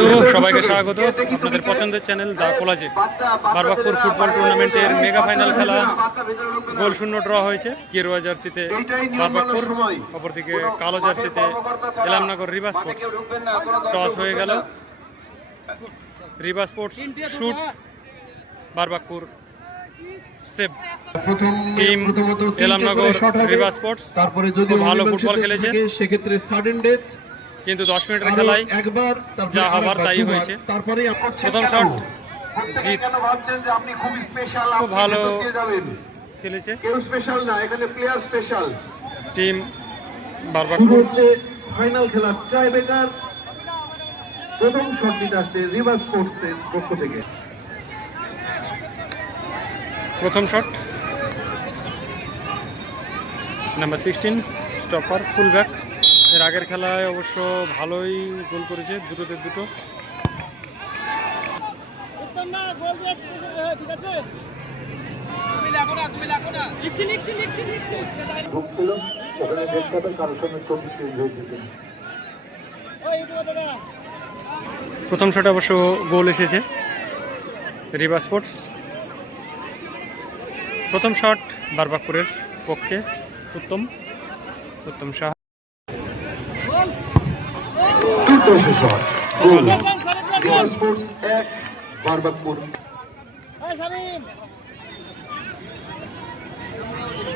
তো সবাইকে স্বাগত। আপনাদের পছন্দের চ্যানেল দা কোলাজে। বারবাকপুর ফুটবল টুর্নামেন্টের মেগা ফাইনাল খেলা। গোল শূন্য ড্র হয়েছে। কেরুয়া জার্সিতে বারবাকপুর অপরদিকে কালো জার্সিতে এলামনগর রিবা স্পোর্টস। টস হয়ে গেল। River sports shoot Barbakpur save. প্রথম টিম এলামনগর রিভার স্পোর্টস। তারপরে যদি ভালো ফুটবল খেলেছে। সেক্ষেত্রে সাডেন ডেথ কিন্তু দশ মিনিটের খেলায় একবার যা হবার তাই হয়েছে। তারপরে প্রথম শট জিত। খুব স্পেশাল ভালো খেলেছে। কেউ স্পেশাল না এখানে প্লেয়ার স্পেশাল টিম শুরু বারবাকপুর হচ্ছে ফাইনাল খেলা। ট্রাই বেকার প্রথম শটটি আসছে রিভার স্পোর্টস এর পক্ষ থেকে। প্রথম shot. Number sixteen stopper full back এর আগের খেলায় অবশ্য ভালোই গোল করেছে, দুটোতে দুটো। প্রথম শটে অবশ্য গোল এসেছে, রিবা স্পোর্টস। প্রথম শট বারবাকপুরের পক্ষে, Uttam Uttam Shah. দুর্দর্শ shot goal celebration celebration River Sports এক বারবাকপুর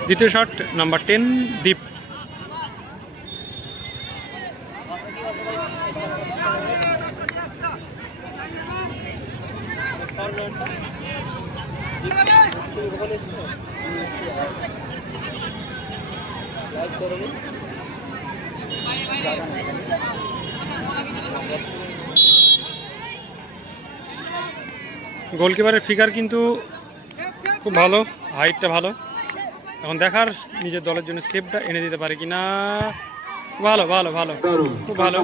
দ্বিতীয় শট নাম্বার টেন দীপ গোলকিপারের ফিগার কিন্তু খুব ভালো হাইটটা ভালো। এখন দেখার নিজের দলের জন্য সেভটা এনে দিতে পারে কিনা। ভালো ভালো ভালো। খুব ভালো।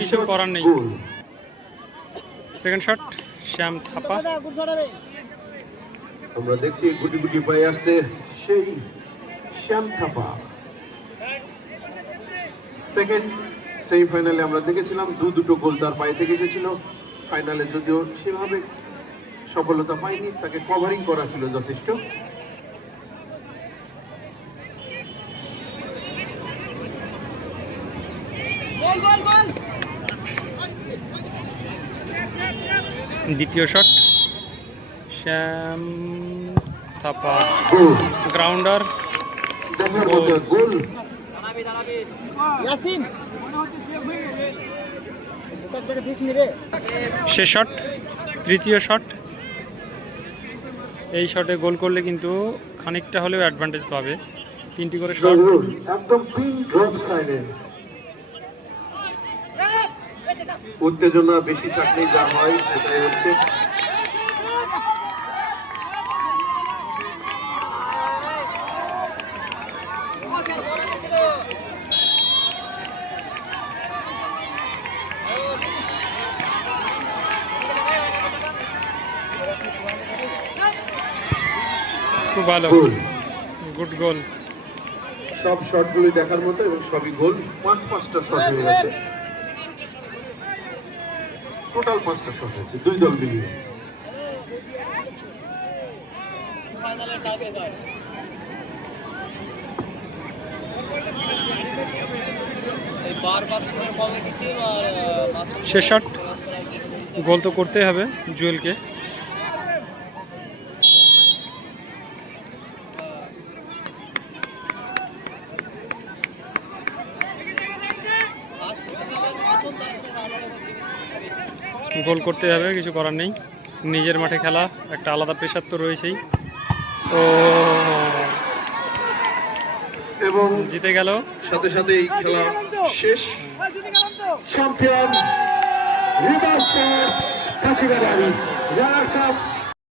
কিছু করার নেই। সেকেন্ড শট শ্যাম থাপা আমরা দেখছি গুটি গুটি পায়ে আসছে সেই শ্যাম থাপা সেকেন্ড সেমিফাইনালে আমরা দেখেছিলাম দু দুটো গোল তার পায়ে থেকে এসেছিল ফাইনালে যদিও সেভাবে সফলতা পায়নি তাকে কভারিং করা ছিল যথেষ্ট। গোল গোল গোল দ্বিতীয় shot. Shyam Thapa grounder. Goal. Yasin. শেষ শট তৃতীয় শট এই শটে গোল করলে কিন্তু খানিকটা হলেও অ্যাডভান্টেজ পাবে। তিনটি করে শট উত্তেজনা বেশি যা হয়, সেটাই হচ্ছে খুব ভালো। গুড গোল সব শটগুলি দেখার মতো এবং সবই গোল পাঁচ পাঁচটা শট হয়ে গেছে। টোটাল পাঁচটা শট হয়েছে দুই দল মিলিয়ে। শেষ শট গোল তো করতেই হবে জুয়েলকে। গোল করতে হবে কিছু করার নেই। নিজের মাঠে খেলা একটা আলাদা প্রেশার তো রয়েছেই। ও এবং জিতে গেল। সাথে সাথে এই খেলা শেষ। চ্যাম্পিয়ন রিভার্স কাছিগাড়ি রানার্স আপ